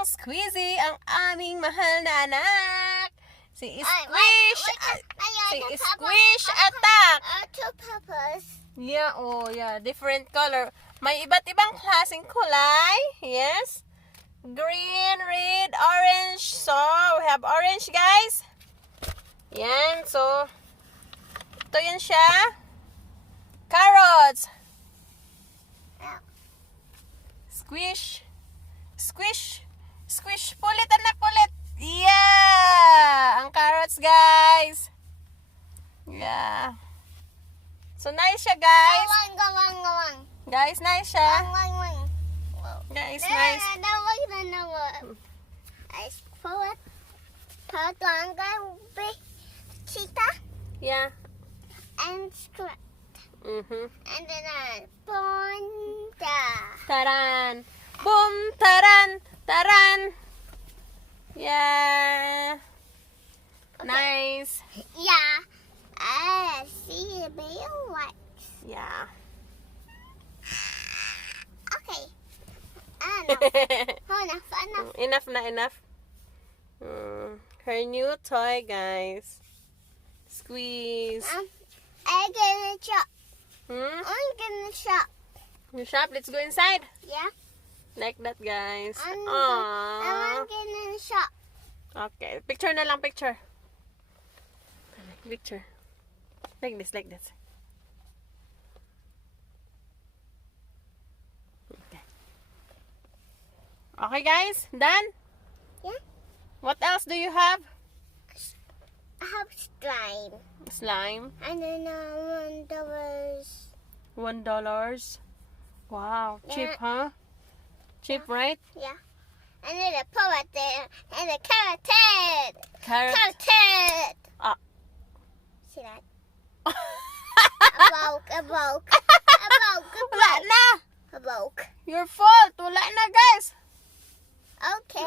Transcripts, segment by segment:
ang squeezy, ang aming mahal na anak. Si Squish. Si Squish attack. Two peppers. Yeah, oh yeah, different color. May iba't ibang klaseng kulay. Yes. Green, red, orange. So, we have orange, guys. Yan, so ito yan siya. Carrots. Squish. Squish. Squish. Pulit, anak, pulit. Yeah! Ang carrots, guys. Yeah. So, nice siya, guys. Gawang. Guys, nice siya. Gawang. Guys, nice. I put one guy cheetah Yeah. and strut. Mm-hmm. And then I ponda. Taran. Boom! Taran! Taran! Yeah. Nice. Yeah. I see a big white. Yeah. Okay. Enough. Enough na, enough. Her new toy, guys. Squeeze. I'm gonna shop. I'm gonna shop. You shop? Let's go inside. Yeah. Like that, guys. I'm Aww. gonna shop. Okay. Picture na lang, picture. Picture. Like this, like this. Okay. Okay, guys. Done? Yeah. What else do you have? I have slime. Slime. And then $1. Wow. Cheap, Yeah. huh? Cheap, right? yeah. And then a poet there. And a carrot head. Carrot. Carrot head. Ah. See that? A bloke. Wala na! A bloke. Your fault. Wala na, guys. Okay.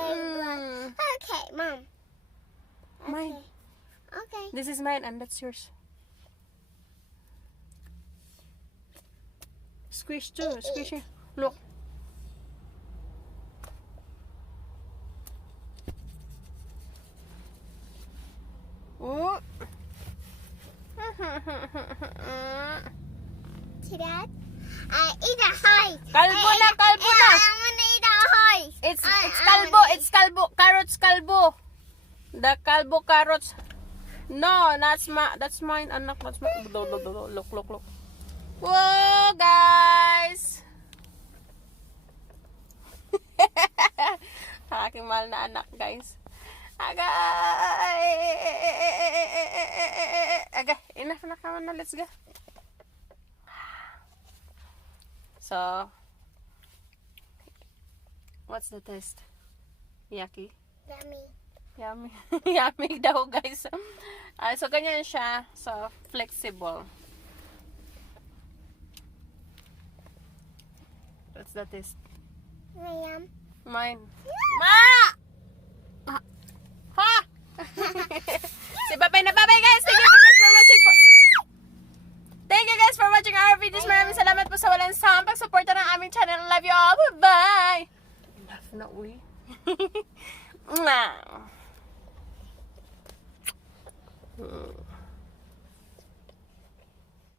Okay, Mom. Mine. Okay. This is mine and that's yours. Squish too. Squish here. Look. Oh. See that? I eat a horse. Kalbo na, kalbo na. I wanna eat a horse. It's kalbo. It's kalbo. Carrots kalbo. The kalbo carrots. No, that's mine, anak. That's mine. Look. Whoa, guys. Aking mahal na anak, guys. Agay. Enough na kaman na. Let's go. So, what's the taste? Yucky? Yummy. Yummy. Yummy daw, guys. So, ganyan siya. So, flexible. What's the taste? Ma'am. Mine. Ma! Ha! Si bye na bye guys. Thank you guys for watching Thank you guys for watching our videos. Maraming salamat po sa walang sawang pagsuporta ng aming channel. Love you all. Bye-bye. Enough na, uy. Mwah.